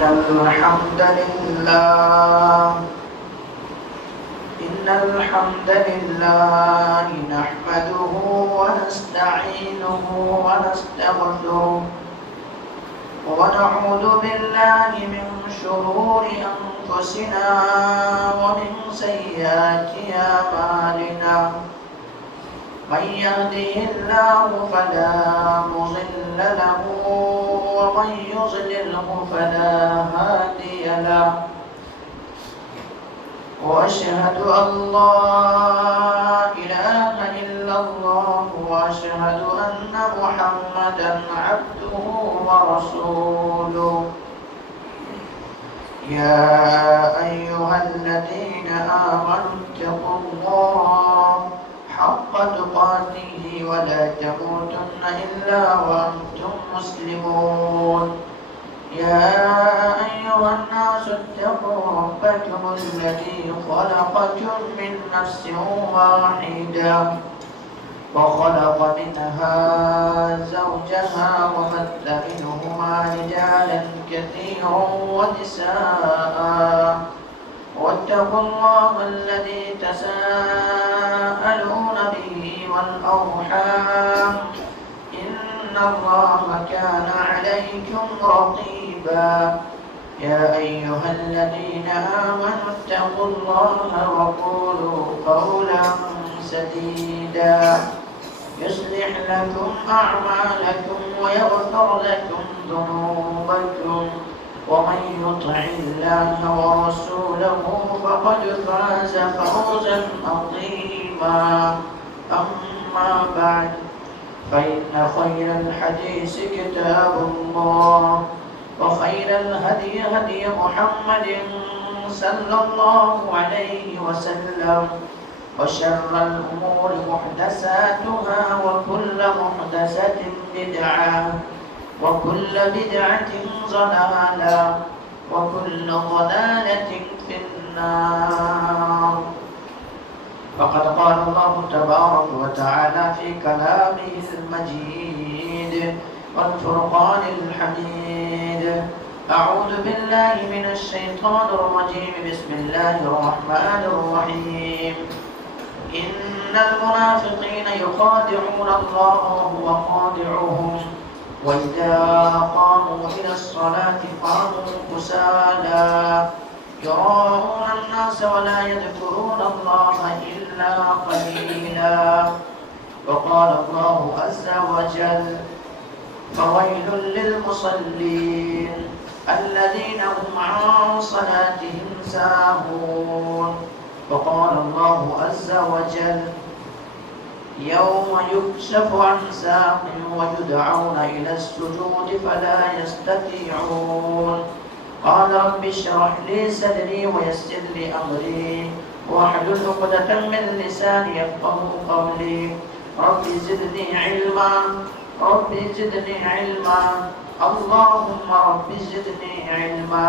إن الحمد لله نحمده ونستعينه ونستغفره ونعوذ بالله من شرور أنفسنا ومن سيئات أعمالنا من يهده الله فلا مضل له ومن يضلله فلا هادي له وأشهد أن لا إله إلا الله وأشهد أن محمدا عبده ورسوله يا أيها الذين آمنوا اتقوا الله حق تقاته ولا تموتن إلا وأنتم مسلمون يا أيها الناس اتقوا ربكم الذي خلقكم من نفس واحدة وخلق منها زوجها وبث منهما رجالا كثيرا ونساء واتقوا الله الذي تساءلون به والأرحام إن الله كان عليكم رقيبا يا أيها الذين آمنوا اتقوا الله وقولوا قولا سديدا يصلح لكم أعمالكم ويغفر لكم ذنوبكم ومن يطع الله ورسوله فقد فاز فوزا عظيما أما بعد فإن خير الحديث كتاب الله وخير الهدي هدي محمد صلى الله عليه وسلم وشر الأمور محدثاتها وكل محدثة بدعة وكل بدعة ضلالة وكل ضلالة في النار فقد قال الله تبارك وتعالى في كلامه المجيد والفرقان الحميد أعوذ بالله من الشيطان الرجيم بسم الله الرحمن الرحيم إن المنافقين يخادعون الله وهو خادعهم وإذا قاموا إلى الصلاة قاموا كسالى يراءون الناس ولا يذكرون الله إلا قليلا وقال الله عز وجل فويل للمصلين الذين هم عن صلاتهم ساهون وقال الله عز وجل يوم يكشف عن ساق ويدعون إلى السجود فلا يستطيعون قال رب اشرح لي صدري ويسر لي أمري واحلل عقدة من لساني يفقهوا قولي رب زدني علما رب زدني علما اللهم رب زدني علما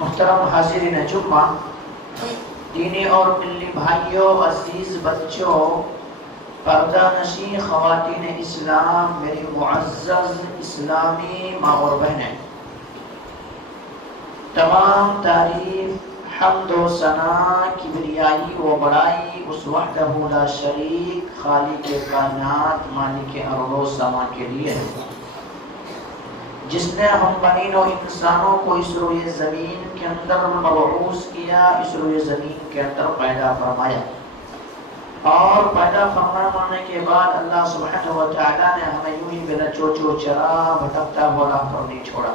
محترم حاضرین جمعہ، دینی اور ملی بھائیوں، عزیز بچوں، پردہ نشین خواتین اسلام، میری معزز اسلامی ماں اور بہنیں، تمام تعریف حمد و ثنا کبریائی و بڑائی اس وحدہ لا شریک خالق کائنات مالک ارض و سما کے لیے ہے، جس نے ہم بنین و انسانوں کو اس روئے زمین کے اندر مبعوث کیا، اس روئے زمین کے اندر پیدا فرمایا، اور پیدا فرمانے کے بعد اللہ سبحانہ و تعالیٰ نے ہمیں یوں ہی بلا چوچو چرا بھٹکتا ہوا راہ پر نہیں چھوڑا،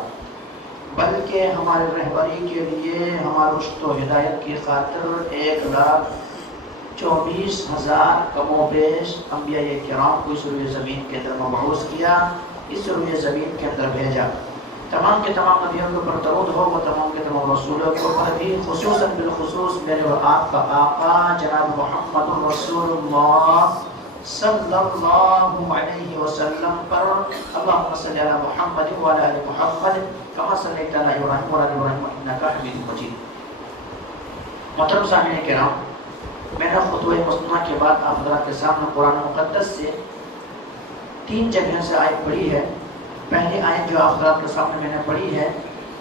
بلکہ ہمارے رہبری کے لیے، ہمارے رشد و ہدایت کی خاطر 1,24,000 کم و بیش انبیاء کرام کو اس روئے زمین کے اندر مبعوث کیا، اس روئے زمین کے اندر بھیجا۔ تمام کے تمام نبیوں کے اوپر درود ہو، وہ تمام کے تمام رسولوں کے اوپر بھی، خصوصاً بالخصوص میرے اور آپ کا آقا جناب محمد رسول اللہ صلی اللہ علیہ وسلم پر اللہم صلی علی محمد وعلی آل محمد کما صلیت علی ابراہیم وعلی آل ابراہیم انک حمید مجید۔ محترم سامعین کرام، میں نے خطبہ مسنہ کے بعد آپ حضرات کے سامنے قرآن مقدس سے 3 جگہ سے آیت پڑھی ہے۔ پہلی آیت جو آپ حضرات کے سامنے میں نے پڑھی ہے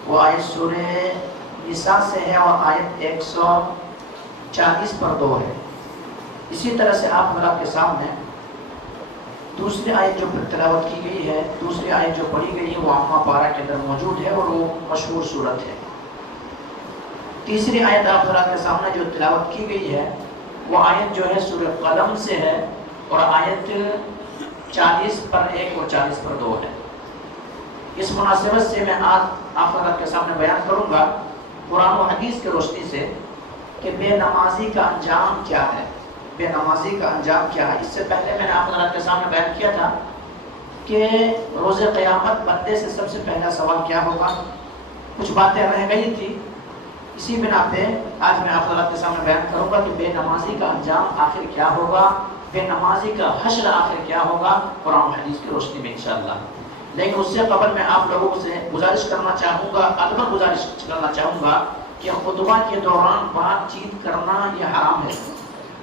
وہ آیت سورہ نساء سے ہے اور آیت 140 پر 2 ہے۔ اسی طرح سے آپ حضرات کے سامنے دوسری آیت جو تلاوت کی گئی ہے، دوسری آیت جو پڑھی گئی ہے وہ عامہ پارہ کے اندر موجود ہے اور وہ مشہور صورت ہے۔ تیسری آیت آپ حضرات کے سامنے جو تلاوت کی گئی ہے وہ آیت جو ہے سورہ قلم سے ہے اور آیت 40 پر 1 اور 40 پر 2 ہے۔ اس مناسبت سے میں آج آپ حضرات کے سامنے بیان کروں گا قرآن و حدیث کی روشنی سے کہ بے نمازی کا انجام کیا ہے، بے نمازی کا انجام کیا ہے۔ اس سے پہلے میں نے آپ حضرات کے سامنے بیان کیا تھا کہ روز قیامت بندے سے سب سے پہلا سوال کیا ہوگا، کچھ باتیں رہ گئی تھی، اسی بنا پہ آج میں آپ حضرات کے سامنے بیان کروں گا کہ بے نمازی کا انجام آخر کیا ہوگا، بے نمازی کا حشر آخر کیا ہوگا قرآن و حدیث کی روشنی میں انشاءاللہ۔ لیکن اس سے قبل میں آپ لوگوں سے گزارش کرنا چاہوں گا، ادب گزارش کرنا چاہوں گا کہ خطبہ کے دوران بات چیت کرنا یہ حرام ہے۔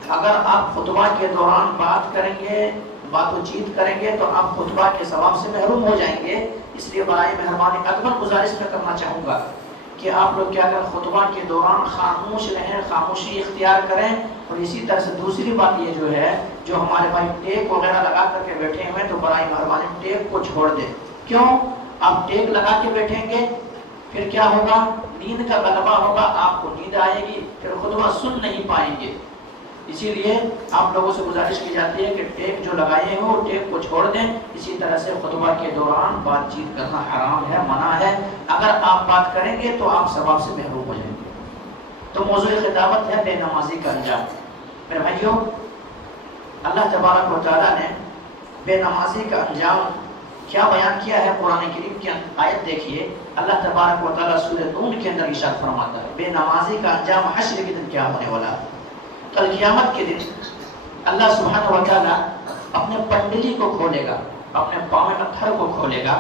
اگر آپ خطبہ کے دوران بات کریں گے، بات و چیت کریں گے تو آپ خطبہ کے ثواب سے محروم ہو جائیں گے۔ اس لیے برائے مہربانی ادب گزارش میں کرنا چاہوں گا کہ آپ لوگ کیا کریں، خطبہ کے دوران خاموش رہیں، خاموشی اختیار کریں۔ اور اسی طرح سے دوسری بات یہ جو ہے، جو ہمارے بھائی ٹیک وغیرہ لگا کر کے بیٹھے ہوئے تو برائے مہربانی ٹیک کو چھوڑ دیں۔ کیوں؟ آپ ٹیک لگا کے بیٹھیں گے پھر کیا ہوگا، نیند کا غلبہ ہوگا، آپ کو نیند آئے گی، پھر خطبہ سن نہیں پائیں گے۔ اسی لیے آپ لوگوں سے گزارش کی جاتی ہے کہ ٹیک جو لگائے ہو ٹیک کو چھوڑ دیں۔ اسی طرح سے خطبہ کے دوران بات چیت کرنا حرام ہے، منع ہے۔ اگر آپ بات کریں گے تو آپ ثواب سے محروم ہو جائیں گے۔ تو موضوع خطابت ہے بے نمازی کا انجام۔ میرے بھائیوں، اللہ تبارک و تعالیٰ نے بے نمازی کا انجام کیا بیان کیا ہے قرآن کریم کی آیت دیکھیے۔ اللہ تبارک و تعالیٰ سورہ نون کے اندر ارشاد فرماتا ہے بے نمازی کا انجام حشر کے دن کیا ہونے والا ہے۔ کل قیامت کے دن اللہ سبحانہ و تعالیٰ اپنے پنڈلی کو کھولے گا، اپنے پاؤں اتھر کو کھولے گا۔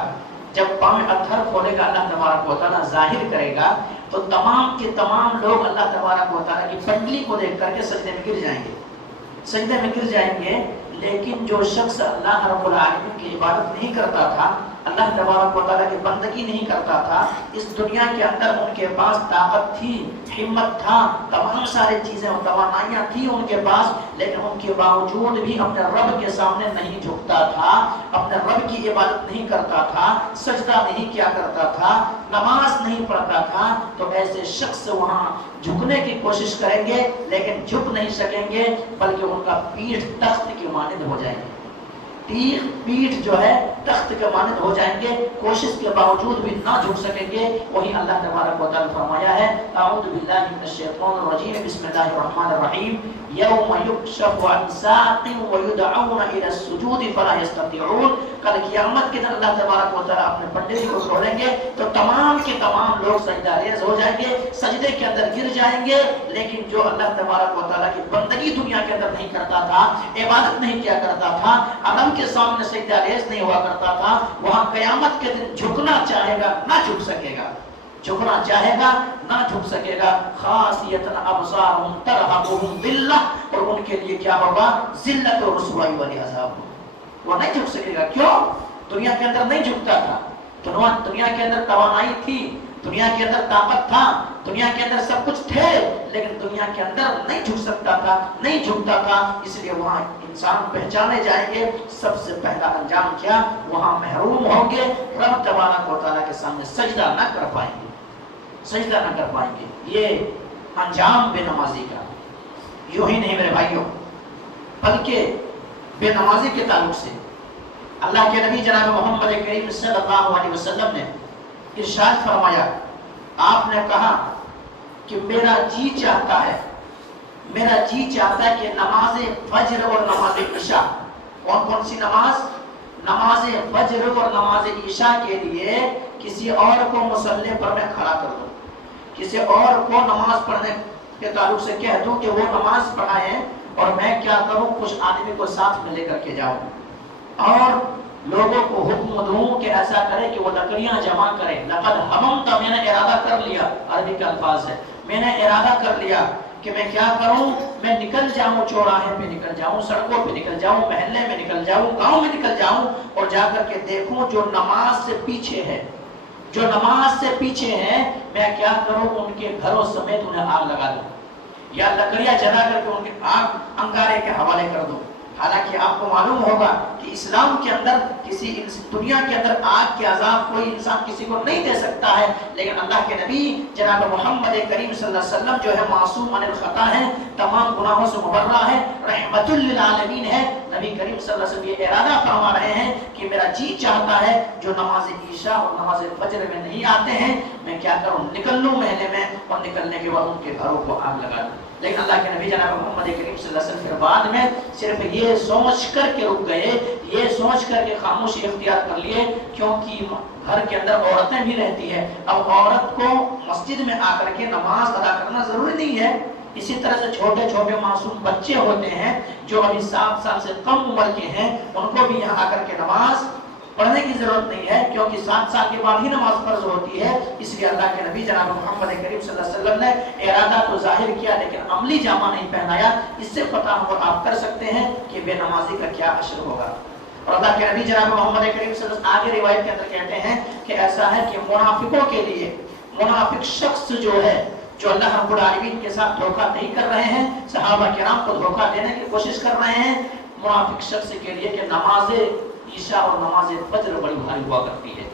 جب پاؤں اتھر کھولے گا اللہ تبارک و تعالیٰ ظاہر کرے گا تو تمام کے تمام لوگ اللہ تبارک و تعالیٰ کی پنڈلی کو دیکھ کر کے سجدے میں گر جائیں گے، سجدے میں گر جائیں گے۔ لیکن جو شخص اللہ رب العالمین کی عبادت نہیں کرتا تھا، اللہ تبارک و تعالیٰ کی بندگی نہیں کرتا تھا، اس دنیا کے اندر ان کے پاس طاقت تھی، ہمت تھا، تمام سارے چیزیں اور توانائیاں تھی ان کے پاس، لیکن ان کے باوجود بھی اپنے رب کے سامنے نہیں جھکتا تھا، اپنے رب کی عبادت نہیں کرتا تھا، سجدہ نہیں کیا کرتا تھا، نماز نہیں پڑھتا تھا، تو ایسے شخص وہاں جھکنے کی کوشش کریں گے لیکن جھک نہیں سکیں گے، بلکہ ان کا پیٹھ تخت کی مانند ہو جائیں گے۔ پیٹھ جو ہے تخت کے مانند ہو جائیں گے، کوشش کے باوجود بھی نہ جھک سکیں گے۔ وہی اللہ تبارک و تعالیٰ فرمایا ہے اعوذ باللہ من الشیطان الرجیم بسم اللہ الرحمن الرحیم یوم یکشف عن ساق ویدعون الی السجود فلا یستطیعون۔ کل قیامت کے دن اللہ تبارک و تعالیٰ اپنے پنڈلی کو کھولیں گے تو تمام کے تمام لوگ سجدہ ریز ہو جائیں گے، سجدے کے اندر گر جائیں گے، لیکن جو اللہ تبارک و تعالیٰ کی بندگی دنیا کے اندر نہیں کرتا تھا، عبادت نہیں کیا کرتا تھا، علم کے سامنے سجدہ ریز نہیں ہوا کرتا تھا، وہاں قیامت کے دن جھکنا چاہے گا نہ جھک سکے گا، جھکنا چاہے گا نہ جھک سکے گا۔ خاسیۃ ابصارهم ترهقهم ذلہ، اور ان کے لیے کیا ہوگا، ذلت و رسوائی والی عذاب، وہ نہیں جھک سکے گا۔ کیوں؟ دنیا کے اندر نہیں جھکتا تھا، دنیا کے اندر توانائی تھی، دنیا کے اندر طاقت تھا، دنیا کے اندر سب کچھ تھے، لیکن دنیا کے اندر نہیں جھک سکتا تھا، نہیں جھکتا تھا، اس لیے وہاں انسان پہچانے جائیں گے۔ سب سے پہلا انجام کیا، وہاں محروم ہوں گے، رب تبارک و تعالیٰ کے سامنے سجدہ نہ کر پائیں گے، سجدہ نہ کر پائیں گے۔ یہ انجام بے نمازی کا۔ یوں ہی نہیں میرے بھائیوں، بلکہ بے نمازی کے تعلق سے اللہ کے نبی جناب محمد کریم صلی اللہ علیہ وسلم نے ارشاد فرمایا، آپ نے کہا کہ میرا جی چاہتا ہے، میرا جی چاہتا ہے کہ نماز فجر اور نماز عشاء، کون کون سی نماز، نماز فجر اور نماز عشاء کے لیے کسی اور کو مصلی پر میں کھڑا کر دوں، کسی اور کو نماز پڑھنے کے تعلق سے کہہ دوں کہ وہ نماز پڑھائیں، اور میں کیا کروں، کچھ آدمی کو ساتھ میں لے کر کے جاؤں اور لوگوں کو حکم دوں کہ ایسا کرے کہ وہ لکڑیاں جمع کریں۔ لقد ہممت، میں نے ارادہ کر لیا، عربی کے الفاظ ہے، میں نے ارادہ کر لیا کہ میں کیا کروں، میں نکل جاؤں، چوراہے پہ نکل جاؤں، سڑکوں پہ نکل جاؤں، محلے میں نکل جاؤں، گاؤں میں نکل جاؤں اور جا کر کے دیکھوں جو نماز سے پیچھے ہے، جو نماز سے پیچھے ہے، میں کیا کروں، ان کے گھروں سمیت انہیں آگ لگا دوں یا لکڑیاں جلا کر کے ان کے آگ انگارے کے حوالے کر دوں۔ حالانکہ آپ کو معلوم ہوگا کہ اسلام کے اندر کسی دنیا کے اندر آگ کے عذاب کوئی انسان کسی کو نہیں دے سکتا ہے، لیکن اللہ کے نبی جناب محمد کریم صلی اللہ علیہ وسلم جو ہے معصوم عن الخطا ہے، تمام گناہوں سے مبرہ ہے، رحمت للعالمین ہے۔ نبی کریم صلی اللہ علیہ وسلم یہ ارادہ فرما رہے ہیں کہ میرا جی چاہتا ہے جو نماز عشاء اور نماز فجر میں نہیں آتے ہیں، میں کیا کروں، نکل لوں محلے میں اور نکلنے کے بعد ان کے گھروں کو آگ لگا دوں۔ لیکن اللہ کے نبی جناب محمد کریم صلی اللہ علیہ وسلم پھر بعد میں صرف یہ سوچ کر کے رک گئے، یہ سوچ کر کے خاموشی اختیار کر لیے، کیونکہ گھر کے اندر عورتیں بھی رہتی ہیں، اب عورت کو مسجد میں آ کر کے نماز ادا کرنا ضروری نہیں ہے۔ اسی طرح سے چھوٹے چھوٹے معصوم بچے ہوتے ہیں جو ابھی 7 سال سے کم عمر کے ہیں، ان کو بھی یہاں آ کر کے نماز پڑھنے کی ضرورت نہیں ہے، کیونکہ 7 سال کے بعد ہی نماز فرض ہوتی ہے۔ اس لیے اللہ کے نبی جناب محمد کریم صلی اللہ علیہ وسلم نے ارادہ تو ظاہر کیا لیکن عملی جامہ نہیں پہنایا۔ اس سے پتہ ہم اور آپ کر سکتے ہیں کہ بے نمازی کا کیا حشر ہوگا۔ اور اللہ کے نبی جناب محمد کریم صلی اللہ علیہ وسلم آگے روایت کے اندر کہتے ہیں کہ ایسا ہے کہ منافقوں کے لیے، منافق شخص جو ہے جو اللہ رب العالمین کے ساتھ دھوکہ نہیں کر رہے ہیں، صحابہ کرام کو دھوکہ دینے کی کوشش کر رہے ہیں، منافق شخص کے لیے کہ نماز عشاء اور نماز فجر بڑی بھاری ہوا کرتی ہے،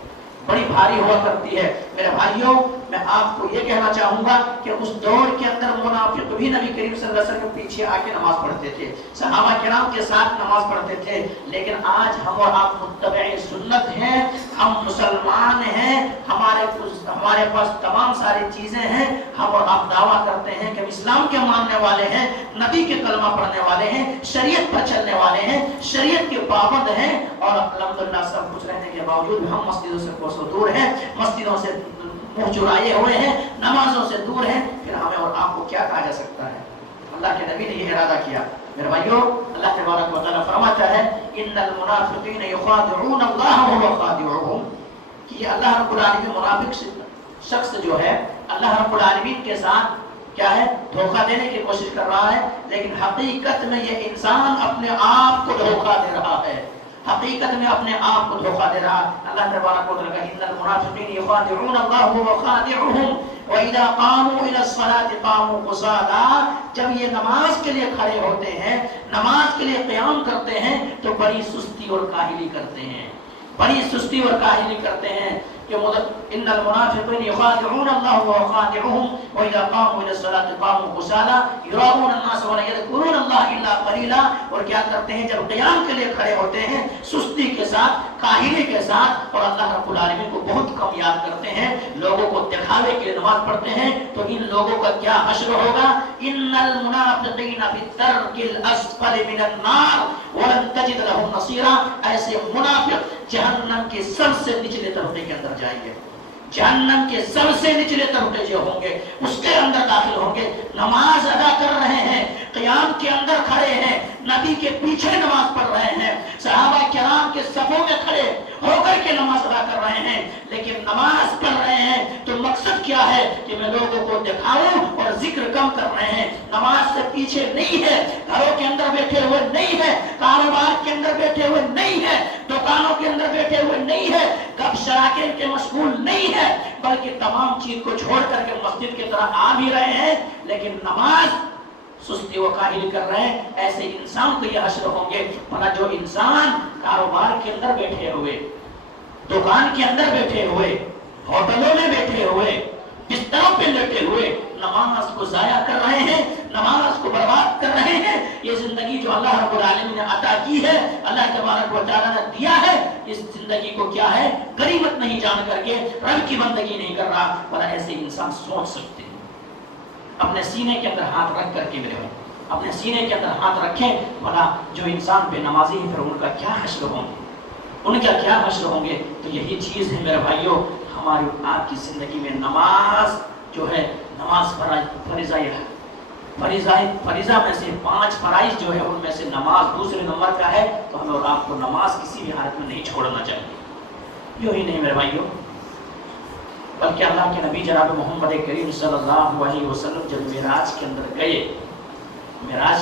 بڑی بھاری ہوا کرتی ہے۔ میرے بھائیوں، میں آپ کو یہ کہنا چاہوں گا کہ اس دور کے اندر منافق بھی نبی کریم صلی اللہ علیہ وسلم کے پیچھے آ کے نماز پڑھتے تھے، صحابہ کرام کے ساتھ نماز پڑھتے تھے، لیکن آج ہم اور آپ متبع سنت ہیں، ہم مسلمان ہیں، ہمارے پاس تمام ساری چیزیں ہیں، ہم اور آپ دعویٰ کرتے ہیں کہ ہم اسلام کے ماننے والے ہیں، نبی کے کلمہ پڑھنے والے ہیں، شریعت پر چلنے والے ہیں، شریعت کے پابند ہیں، اور الحمدللہ سب کچھ رہنے کے باوجود ہم مسجدوں سے کوسوں دور ہیں، مسجدوں سے منہ چرائے ہوئے ہیں، نمازوں سے دور ہیں، پھر ہمیں اور آپ کو کیا کہا جا سکتا ہے؟ اللہ کے نبی نے یہ ارادہ کیا۔ میرے بھائیوں، اللہ تبارک و تعالیٰ فرماتا ہے ان المنافقین یخادعون اللہ وهو خادعهم، کہ یہ اللہ رب العالمین منافق شخص جو ہے اللہ رب العالمین کے ساتھ کیا ہے، دھوکہ دینے کی کوشش کر رہا ہے، لیکن حقیقت میں یہ انسان اپنے آپ کو دھوکہ دے رہا ہے، حقیقت میں اپنے آپ کو دھوکہ دے رہا ہے۔ اللہ تبارک و تعالیٰ کہتا ہے ان المنافقین یخادعون اللہ وهو خادعهم وَإِذَا قَامُوا إِلَى الصَّلَاةِ قَامُوا كُسَالَىٰ، جب یہ نماز کے لیے کھڑے ہوتے ہیں، نماز کے لیے قیام کرتے ہیں تو بڑی سستی اور کاہلی کرتے ہیں، بڑی سستی اور کاہلی کرتے ہیں کہ ان المنافقین یخادعون اللہ وهو خادعهم وَإِذَا قَامُوا إِلَى الصَّلَاةِ قَامُوا كُسَالَىٰ يُرَاءُونَ النَّاسَ وَلَا يَذْكُرُونَ اللَّهَ إِلَّا قَلِيلًا، اور کیا کرتے ہیں جب قیام کے لیے کھڑے ہوتے ہیں سستی کے ساتھ، کاہلی کے ساتھ، اور اللہ رب العالمین کو بہت کم یاد کرتے ہیں، لوگوں کو دکھاوے کے لیے نماز پڑھتے ہیں، تو ان لوگوں کا کیا حشر ہوگا؟ ان المنافقین فی الدرک الاسفل من النار ولن تجد لهم نصیرا، ایسے منافق جہنم کے سب سے نچلے طبقے کے اندر جائیں گے، جہنم کے سب سے نچلے طبقے جو ہوں گے اس کے اندر داخل ہوں گے۔ نماز ادا کر رہے ہیں، قیام کے اندر کھڑے ہیں، نبی کے پیچھے نماز پڑھ رہے ہیں، صحابہ کرام کے صفوں میں کھڑے ہو کر کے نماز ادا کر رہے ہیں، لیکن نماز پڑھ رہے ہیں تو مقصد کیا ہے کہ میں لوگوں کو دکھاؤں اور ذکر کم کر رہے ہیں، نماز سے پیچھے نہیں ہے، گھروں کے اندر بیٹھے ہوئے نہیں ہے، کاروبار کے اندر بیٹھے ہوئے نہیں ہے، دکانوں کے اندر بیٹھے ہوئے نہیں ہے، گپ شراکے کے مشغول نہیں ہے، بلکہ تمام چیز کو چھوڑ کر کے مسجد کی طرح آ بھی رہے ہیں، لیکن نماز سستی و کاہلی کر رہے ہیں۔ ایسے انسان کو یہ حشر ہوں گے۔ بھلا جو انسان کاروبار کے اندر بیٹھے ہوئے، دکان کے اندر بیٹھے ہوئے، ہوٹلوں میں بیٹھے ہوئے، بستروں پہ لیٹے ہوئے نماز کو ضائع کر رہے ہیں، نماز کو برباد کر رہے ہیں، یہ زندگی جو اللہ رب العالمین نے عطا کی ہے، اللہ تبارک و تعالیٰ نے دیا ہے، اس زندگی کو کیا ہے، غنیمت نہیں جان کر کے رب کی بندگی نہیں کر رہا۔ بھلا ایسے انسان سوچ سکتے ہیں، اپنے سینے کے اندر ہاتھ رکھ کر کے میرے بھائی اپنے سینے کے اندر ہاتھ رکھیں، بھلا جو انسان بے نمازی ہے پھر ان کا کیا حشر ہوں گے، ان کا کیا حشر ہوں گے۔ تو یہی چیز ہے میرے بھائیوں، ہماری آپ کی زندگی میں نماز جو ہے، نماز فریضہ میں سے 5 فرائض جو ہے ان میں سے نماز دوسرے نمبر کا ہے، تو ہمیں اور آپ کو نماز کسی بھی حالت میں نہیں چھوڑنا چاہیے۔ یوں ہی نہیں میرے بھائیوں، بلکہ اللہ کے نبی جناب محمد کریم صلی اللہ علیہ وسلم جب معراج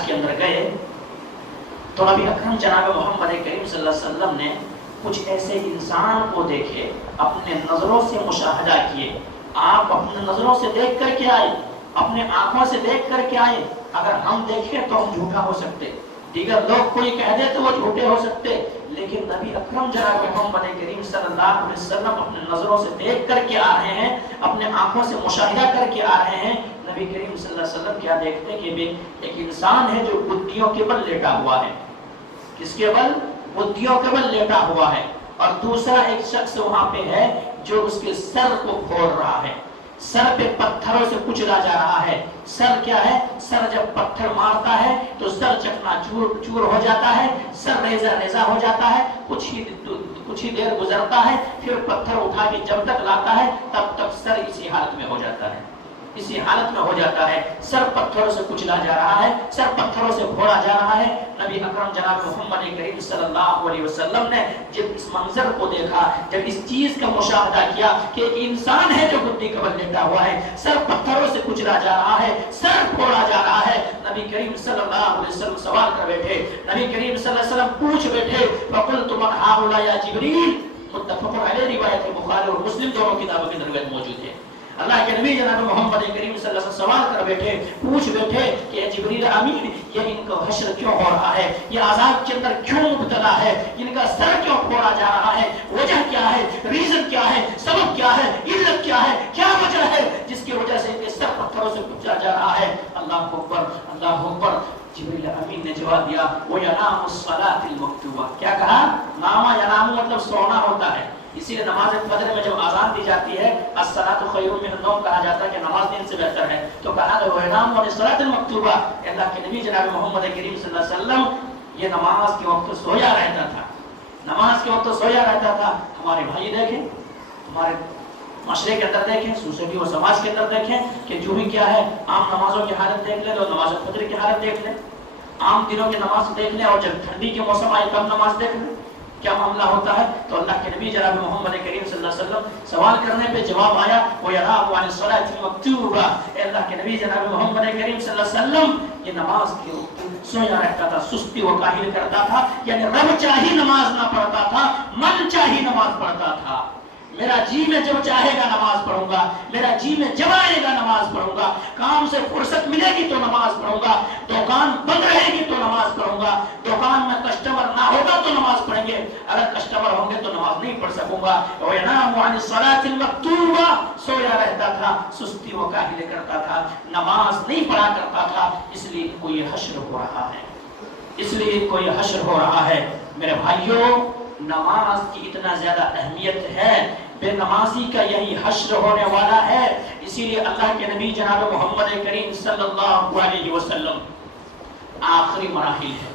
کے اندر گئے تو نبی اکرم جناب محمد کریم صلی اللہ علیہ وسلم نے کچھ ایسے انسان کو دیکھے، اپنے نظروں سے مشاہدہ کیے. آپ اپنے نظروں سے دیکھ کر کے آئے، اپنے آنکھوں سے دیکھ کر کے آئے. اگر ہم دیکھیں تو ہم جھوٹا ہو سکتے، دیگر لوگ کوئی کہہ دے تو وہ جھوٹے ہو سکتے، لیکن نبی اکرم جناب محمد کریم صلی اللہ علیہ وسلم اپنے نظروں سے دیکھ کر کے آ رہے ہیں، اپنے آنکھوں سے مشاہدہ کر کے آ رہے ہیں. نبی کریم صلی اللہ علیہ وسلم کیا دیکھتے ہیں کہ ایک انسان ہے جو بدھیوں کے بل لیٹا ہوا ہے. کس کے بل؟ بدھیوں کے بل لیٹا ہوا ہے. اور دوسرا ایک شخص وہاں پہ ہے جو اس کے سر کو پھوڑ رہا ہے، سر پہ پتھروں سے کچلا جا رہا ہے. سر کیا ہے؟ سر جب پتھر مارتا ہے تو سر چکنا چور ہو جاتا ہے، سر ریزہ ریزہ ہو جاتا ہے. کچھ ہی دیر گزرتا ہے، پھر پتھر اٹھا کے جب تک لاتا ہے تب تک سر اسی حالت میں ہو جاتا ہے، اسی حالت میں ہو جاتا ہے. سر پتھروں سے کچلا جا رہا ہے، سر پتھروں سے پھوڑا جا رہا ہے. نبی اکرم جناب محمد کریم صلی اللہ علیہ وسلم نے جب اس منظر کو دیکھا، جب اس چیز کا مشاہدہ کیا کہ ایک انسان ہے جو بدھی کے بل لیٹا ہوا ہے، سر پتھروں سے کچلا جا رہا ہے، سر پھوڑا جا رہا ہے، نبی کریم صلی اللہ علیہ وسلم سوال کر بیٹھے، نبی کریم صلی اللہ علیہ وسلم پوچھ بیٹھے. فقلت من هؤلاء یا جبریل. متفق علیہ، روایت بخاری اور مسلم دونوں کتابوں کے روایت موجود ہے. اللہ کے نبی جناب محمد کریم صلی اللہ علیہ وسلم سوال کر بیٹھے، پوچھ بیٹھے کہ اے جبریل امین، یہ ان کا حشر کیوں ہو رہا ہے، یہ عذاب کے اندر کیوں مبتلا ہے، ان کا سر کیوں پھوڑا جا رہا ہے، وجہ کیا ہے، ریزن کیا ہے، سبب کیا ہے، علت کیا ہے، کیا وجہ ہے جس کی وجہ سے ان کے سر پتھروں سے کچلا جا رہا ہے. اللہ اکبر، اللہ اکبر. جبریل امین نے جواب دیا وَيَنَامُ الصَّلَاةِ الْمَكْتُوبَةِ. کیا کہا؟ ناما ینام مطلب سونا ہوتا ہے. اسی لیے نماز فجر میں جب اذان دی جاتی ہے الصلاۃ خیر من النوم کہا جاتا ہے کہ نماز دن سے بہتر ہے، تو کہا کہ وَيَنَامُ الصَّلَاةِ الْمَكْتُوبَةِ. اللہ کے نبی جناب محمد کریم صلی اللہ علیہ وسلم یہ نماز کے وقت سویا رہتا تھا، نماز کے وقت سویا رہتا تھا. ہمارے بھائی دیکھیں، ہمارے معاشرے کے اندر دیکھیں، سوسائٹی اور سماج کے اندر دیکھیں کہ جو بھی کیا ہے، عام نمازوں کی حالت دیکھ لیں اور نماز فجر کی حالت دیکھ لیں، عام دنوں کی نماز دیکھ لیں اور جب ٹھنڈی کے موسم آئے تب نماز دیکھ لیں، کیا معاملہ ہوتا ہے. تو اللہ کے نبی جناب محمد کریم صلی اللہ علیہ وسلم سوال کرنے پہ جواب آیا وَيَنَامُ عَنِ الصَّلَاةِ الْمَكْتُوبَةِ. اے اللہ کے نبی جناب محمد کریم صلی اللہ علیہ وسلم یہ نماز کے وقت سویا رہتا تھا، سستی و کاہل کرتا تھا، یعنی رب چاہی نماز نہ پڑھتا تھا، من چاہی نماز پڑھتا تھا. میرا جی میں جب چاہے گا نماز پڑھوں گا، میرا جی میں جب آئے گا نماز پڑھوں گا، کام سے فرصت ملے گی تو نماز پڑھوں گا، دکان بند رہے گی تو نماز پڑھوں گا، دکان میں کسٹمر نہ ہوگا تو نماز پڑھیں گے، اگر کسٹمر ہوں گے تو نماز نہیں پڑھ سکوں گا. وَيَنَامُ عَنِ الصَّلَاةِ الْمَكْتُوبَةِ. سویا رہتا تھا، سستی و کاہلی کرتا تھا، نماز نہیں پڑھا کرتا تھا. اس لیے ان کو یہ حشر ہو رہا ہے، اس لیے ان کو یہ حشر ہو رہا ہے. میرے بھائیوں، نماز کی اتنا زیادہ اہمیت ہے، بے نمازی کا یہی حشر ہونے والا ہے. اسی لیے اللہ کے نبی جناب محمد کریم صلی اللہ علیہ وسلم آخری مراحل ہے.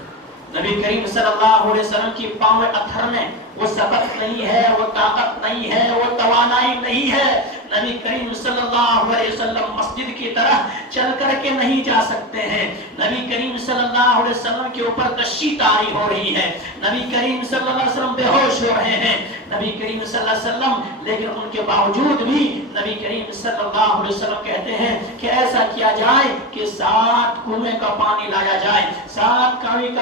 نبی کریم صلی اللہ علیہ وسلم کی پاؤں اتھر میں وہ سبق نہیں ہے، وہ طاقت نہیں ہے، وہ توانائی نہیں ہے. نبی کریم صلی اللہ علیہ وسلم مسجد کی طرح چل کر کے نہیں جا سکتے ہیں. نبی کریم صلی اللہ علیہ وسلم کے اوپر کشی طاری ہو رہی ہے، نبی کریم صلی اللہ علیہ وسلم بے ہوش ہو رہے ہیں. نبی کریم صلی اللہ علیہ وسلم لیکن ان کے باوجود بھی نبی کریم صلی اللہ علیہ وسلم کہتے ہیں کہ ایسا کیا جائے کہ 7 کنویں کا پانی لایا جائے، 7 کنویں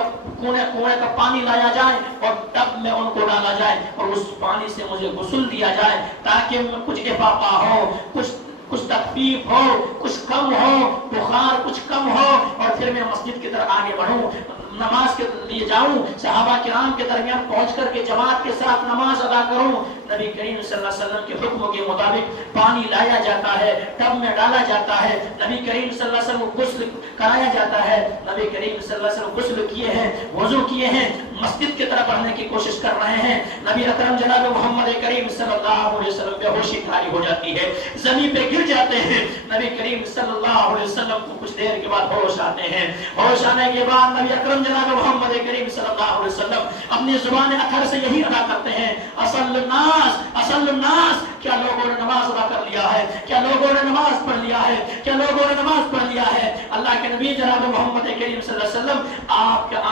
کا پانی لایا جائے اور ٹب میں ان کو ڈالا جائے اور اس پانی سے مجھے غسل دیا جائے تاکہ کچھ افاقہ ہو، کچھ تخفیف ہو، کچھ کم ہو، بخار کچھ کم ہو، اور پھر میں مسجد کی طرف آگے بڑھوں، نماز کے لیے جاؤں، صحابہ کرام کے درمیان پہنچ کر کے جماعت کے ساتھ نماز ادا کروں. نبی کریم صلی اللہ علیہ وسلم کے حکم کے مطابق پانی لایا جاتا ہے، ٹب میں ڈالا جاتا ہے، نبی کریم صلی اللہ علیہ وسلم غسل کرایا جاتا ہے. نبی کریم صلی اللہ علیہ وسلم غسل کیے ہیں، وضو کیے ہیں، مسجد کی طرف بڑھنے کی کوشش کر رہے ہیں. نبی اکرم جناب محمد کریم صلی اللہ علیہ وسلم بے ہوشی طاری ہو جاتی ہے، زمین پہ گر جاتے ہیں. نبی کریم صلی اللہ علیہ وسلم کو کچھ دیر کے بعد ہوش آتے ہیں. ہوش آنے کے بعد نبی اکرم جناب محمد کریم صلی اللہ علیہ وسلم اپنی زبان اطہر سے یہی ادا کرتے ہیں اصل الناس. کیا لوگوں نے نماز ادا کر لیا ہے؟ کیا لوگوں نے نماز پڑھ لیا ہے؟ کیا لوگوں نے نماز پڑھ لیا ہے؟ اللہ کے نبی جناب محمد کریم صلی اللہ علیہ وسلم آپ کے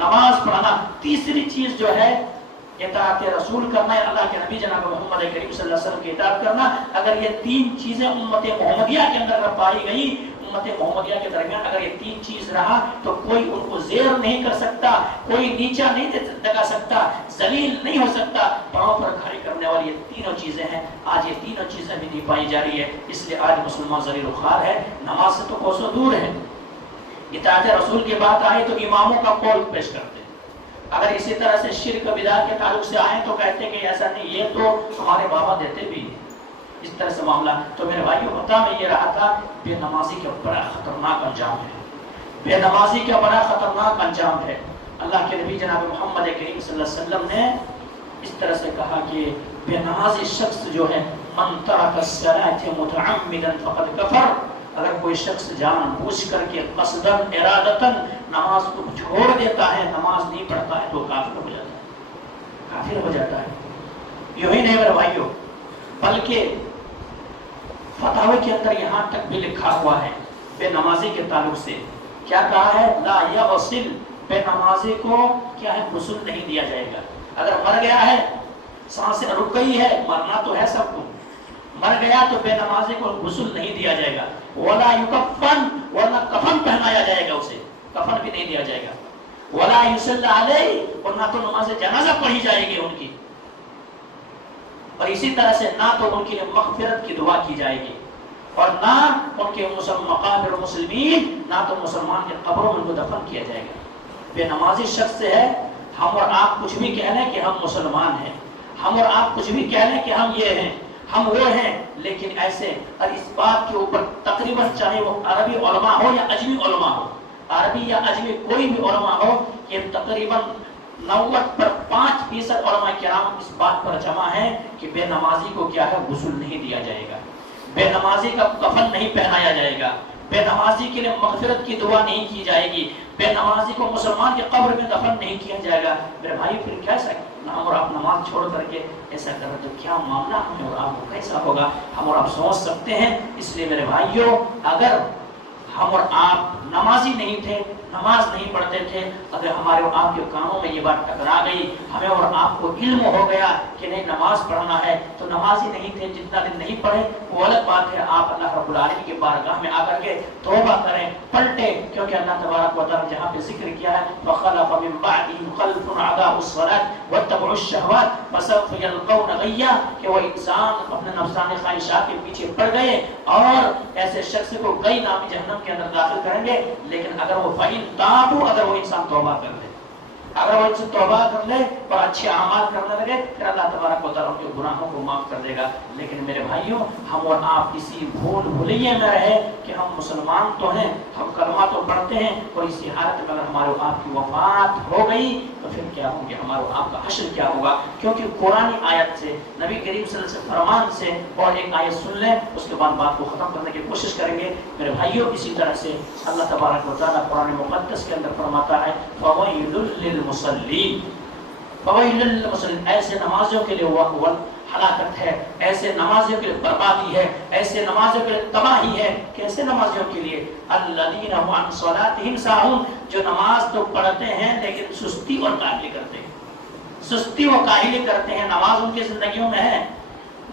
نماز پڑھنا. تیسری چیز جو ہے اطاعت رسول کرنا ہے، اللہ کے نبی جناب محمد کریم صلی اللہ علیہ وسلم کی اطاعت کرنا. اگر یہ تین چیزیں امت محمدیہ کے اندر پائی گئی، امت محمدیہ کے درمیان اگر یہ تین چیز رہا تو کوئی ان کو زیر نہیں کر سکتا، کوئی نیچا نہیں دکھا سکتا، ذلیل نہیں ہو سکتا. پاؤں پر کھڑی کرنے والی یہ تینوں چیزیں ہیں. آج یہ تینوں چیزیں بھی نہیں پائی جا رہی ہے، اس لیے آج مسلمان ذلیل و خوار ہے، نماز سے تو کوسوں دور ہے. اطاعت رسول کی بات آئے تو اماموں کا قول پیش کرتے. اگر اسی طرح سے شرک و بدعت کے تعلق سے آئیں تو کہتے ہیں کہ ایسا نہیں، یہ تو ہمارے بابا دیتے بھی، اس طرح سے معاملہ. تو میرے بھائیوں بتا میں یہ رہا تھا، بے نمازی کا بڑا خطرناک انجام ہے، بے نمازی کا بڑا خطرناک انجام ہے. اللہ کے نبی جناب محمد کریم صلی اللہ علیہ وسلم نے اس طرح سے کہا کہ بے نمازی شخص جو ہے من ترک الصلاۃ متعمدا فقد کفر. اگر کوئی شخص جان بوجھ کر کے قصداً ارادتاً نماز کو چھوڑ دیتا ہے، نماز نہیں پڑھتا ہے، تو کافر ہو جاتا ہے، کافر ہو جاتا ہے. یوں ہی نہیں میرے بھائیوں، بلکہ فتاوی کے اندر یہاں تک بھی لکھا ہوا ہے بے نمازی کے تعلق سے. کیا کہا ہے؟ لا یغسل، بے نمازی کو کیا ہے؟ غسل نہیں دیا جائے گا. اگر مر گیا ہے، سانسیں رک گئی ہے، مرنا تو ہے سب کو، مر گیا تو بے نمازی کو غسل نہیں دیا جائے گا. ولا یکفن، ورنہ کفن پہنایا جائے گا، اسے کفن بھی نہیں دیا جائے گا. ولا یصلی علیہ، ورنہ تو نماز جنازہ پڑھی جائے گی ان کی. اور اسی طرح سے نہ تو ان کے لیے مغفرت کی دعا کی جائے گی، اور نہ ان کے مقابر مسلمین، نہ تو مسلمان کے قبروں میں ان کو دفن کیا جائے گا. بے نمازی شخص سے ہے، ہم اور آپ کچھ بھی کہہ لیں کہ ہم مسلمان ہیں، ہم اور آپ کچھ بھی کہہ لیں کہ ہم یہ ہیں، ہم وہ ہیں، لیکن ایسے اور اس بات کے اوپر تقریباً چاہے وہ عربی علماء ہو یا عجمی علماء ہو، عربی یا عجمی کوئی بھی علماء ہو، یہ تقریباً 90% علماء کرام اس بات پر جمع ہے کہ بے نمازی کو کیا ہے؟ غسل نہیں دیا جائے گا، بے نمازی کا کفن نہیں پہنایا جائے گا، بے نمازی کے لیے مغفرت کی دعا نہیں کی جائے گی، بے نمازی کو مسلمان کے قبر میں دفن نہیں کیا جائے گا. میرے بھائی پھر کیسا ہم اور آپ نماز چھوڑ کر کے ایسا کریں تو کیا معاملہ ہمیں اور آپ کو کیسا ہوگا؟ ہم اور آپ سوچ سکتے ہیں. اس لیے میرے بھائیوں، اگر ہم اور آپ نمازی نہیں تھے، نماز نہیں پڑھتے تھے، اگر ہمارے اور آپ کے کانوں میں یہ بات ٹکرا گئی، ہمیں اور آپ کو علم ہو گیا کہ نہیں نماز پڑھنا ہے، تو نمازی نہیں تھے، جتنا دن نہیں پڑھے وہ الگ بات ہے. آپ اللہ رب العالمین کی بارگاہ میں آ کر کے توبہ کریں، پلٹے، کیونکہ اللہ تبارک و تعالیٰ نے جہاں پہ ذکر کیا ہے فَخَلَفَ مِن بَعْدِهِمْ خَلْفٌ أَضَاعُوا الصَّلَاةَ وَاتَّبَعُوا الشَّهَوَاتِ فَسَوْفَ يَلْقَوْنَ غَيًّا، کہ وہ انسان اپنے نفسانی خواہشات کے پیچھے پڑ گئے اور ایسے شخص کو کئی نامی جہنم کے اندر داخل کریں گے. لیکن اگر وہ فَإِن تابوا، اگر وہ انسان توبہ کر لے، اگر وہ انسان توبہ کر لے اور اچھے اعمال کرنے لگے، پھر اللہ تبارک و تعالیٰ کے گناہوں کو معاف کر دے گا. لیکن میرے بھائیوں، ہم اور آپ کسی بھول بھلیے میں رہے کہ ہم مسلمان تو ہیں، ہم کلمہ تو پڑھتے ہیں، اور اسی حالت میں اگر ہمارے آپ کی وفات ہو گئی تو پھر کیا ہوں گے؟ ہمارے آپ کا حشر کیا ہوگا؟ کیونکہ قرآن آیت سے، نبی کریم صلی اللہ علیہ وسلم فرمان سے، اور ایک آیت سن لیں اس کے بعد بات کو ختم کرنے کی کوشش کریں گے. میرے بھائیوں، اسی طرح سے اللہ تبارک و تعالیٰ قرآن مقدس کے اندر فرماتا ہے فَوَيْلٌ لِّلْمُصَلِّينَ، فَوَيْلٌ لِّلْمُصَلِّينَ، ایسے نمازیوں کے لیے ہلاکت ہے، ایسے نمازیوں کے لیے بربادی ہے، ایسے نمازیوں کے لیے تباہی ہے. کیسے نمازیوں کے لیے؟ الَّذِينَ هُمْ عَنْ صَلَاتِهِمْ سَاهُونَ، جو نماز تو پڑھتے ہیں لیکن سستی اور کاہلی کرتے ہیں، سستی و کاہلی کرتے ہیں. نماز ان کی زندگیوں میں ہے،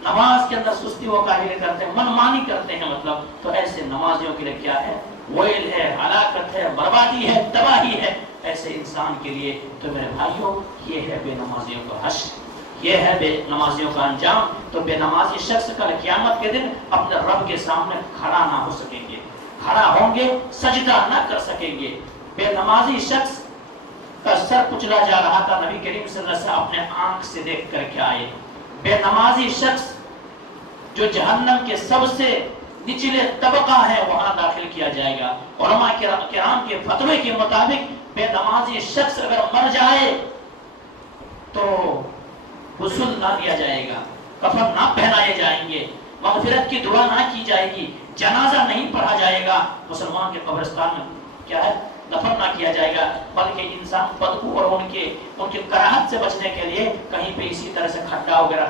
نماز کے اندر سستی و کاہلی کرتے ہیں، من مانی کرتے ہیں، مطلب تو ایسے نمازیوں کے لیے کیا ہے؟ ویل ہے، ہلاکت ہے، بربادی ہے، تباہی ہے ایسے انسان کے لیے. تو میرے بھائیوں، یہ ہے بے نمازیوں کا حشر، یہ ہے بے نمازیوں کا انجام. تو بے نمازی شخص کل قیامت کے دن اپنے رب کے سامنے کھڑا نہ ہو سکیں گے، کھڑا ہوں گے سجدہ نہ کر سکیں گے. بے نمازی شخص کا سر کچلا جا رہا تھا، نبی کریم صلی اللہ علیہ وسلم اپنے آنکھ سے دیکھ کر کے آئے. بے نمازی شخص جو جہنم کے سب سے نچلے طبقہ ہے وہاں داخل کیا جائے گا. علماء کرام کے فتوے کے مطابق بے نمازی شخص اگر مر جائے تو غسل نہ دیا جائے گا، کفن نہ پہنائے جائیں گے، مغفرت کی دعا نہ کی جائے گی، جنازہ نہیں پڑھا جائے گا، مسلمان کے قبرستان میں کیا ہے؟ دفن نہ کیا جائے گا. بلکہ انسان بدبو اور ان کے کراہت سے بچنے کے لیے کہیں پہ اسی طرح سے کھڈا وغیرہ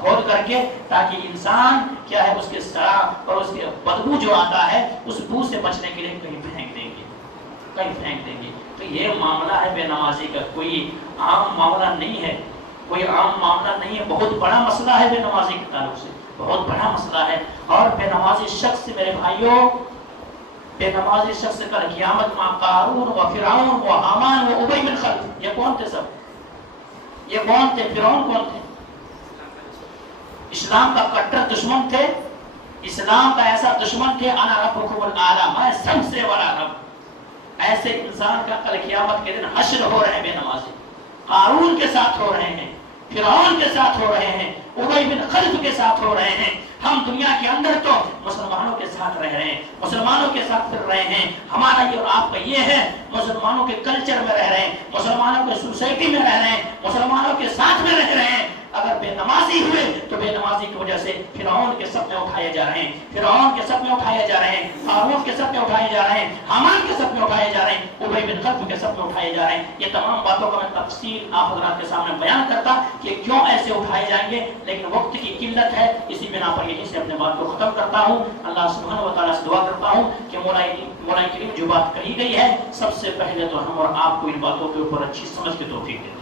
کھود کر کے، تاکہ انسان کیا ہے اس کے سڑا اور اس کے بدبو جو آتا ہے اس بو سے بچنے کے لیے کہیں پھینک دیں گے، کہیں پھینک دیں گے. تو تو یہ معاملہ ہے بے نمازی کا، کوئی عام معاملہ نہیں ہے، کوئی عام معاملہ نہیں ہے، بہت بڑا مسئلہ ہے بے نمازی کے تعلق سے، بہت بڑا مسئلہ ہے۔ اور بے نمازی شخص میرے بھائیوں، بے نمازی شخص کل قیامت مع قارون و فرعون و حامان و ابی بن خلف، یہ کون تھے سب؟ یہ کون تھے؟ فرعون کون تھے؟ اسلام کا کٹر دشمن تھے، اسلام کا ایسا دشمن تھے، انا ربکم الاعلی، میں سب سے بڑا رب۔ ایسے انسان کا کل قیامت کے دن حشر ہو رہے ہیں بے نمازی، قارون کے ساتھ ہو رہے ہیں، فرعون کے ساتھ ہو رہے ہیں، ابی بن خلف کے ساتھ ہو رہے ہیں۔ ہم دنیا کے اندر تو مسلمانوں کے ساتھ رہ رہے ہیں، مسلمانوں کے ساتھ پھر رہے ہیں، ہمارا یہ اور آپ کا یہ ہے، مسلمانوں کے کلچر میں رہ رہے ہیں، مسلمانوں کے سوسائٹی میں رہ رہے ہیں، مسلمانوں کے ساتھ میں رہ رہے ہیں۔ اگر بے نمازی ہوئے تو بے نمازی کی وجہ سے فرعون کے سب میں اٹھائے جا رہے ہیں، فرعون کے سب میں اٹھائے جا رہے ہیں، قارون کے سب میں اٹھائے جا رہے ہیں، حامان کے سب میں اٹھائے جا رہے ہیں، ابی بن خلف کے سب میں اٹھائے جا رہے ہیں۔ یہ تمام باتوں کا میں تفصیل آپ حضرات کے سامنے بیان کرتا کہ کیوں ایسے اٹھائے جائیں گے، لیکن وقت کی قلت ہے، اسی بنا پر یہیں سے اپنے بات کو ختم کرتا ہوں۔ اللہ سبحانہ و تعالیٰ سے دعا کرتا ہوں کہ مولا کریم جو بات کہی گئی ہے، سب سے پہلے تو ہم اور آپ کو ان باتوں کے اوپر اچھی سمجھ کی توفیق دے دیں۔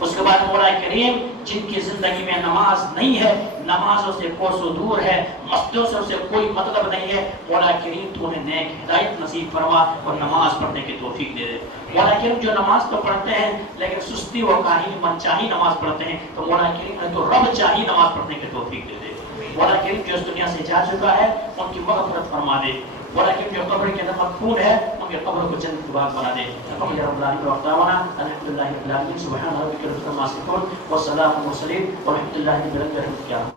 اس کے بعد مولا کریم جن کی زندگی میں نماز نہیں ہے، نمازوں سے کوسوں دور ہے، مسجدوں سے اسے کوئی مطلب نہیں ہے، مولا کریم تو انہیں نیک ہدایت نصیب فرما اور نماز پڑھنے کی توفیق دے دے۔ مولا کریم جو نماز تو پڑھتے ہیں لیکن سستی و کاہلی من چاہی نماز پڑھتے ہیں، تو مولا کریم نے تو رب چاہی نماز پڑھنے کی توفیق دے دے۔ مولا کریم جو اس دنیا سے جا چکا ہے ان کی مغفرت فرما دے، مولا کریم جو قبر کے اندر مدفون ہے ان کے قبر کو جنت کی باغ بنا دے۔ تقبل رب العالمین وقتاونا الحمدللہ رب العالمین، سبحان ربک رب العزت عما یصفون والسلام على المرسلین والحمدللہ رب العالمین۔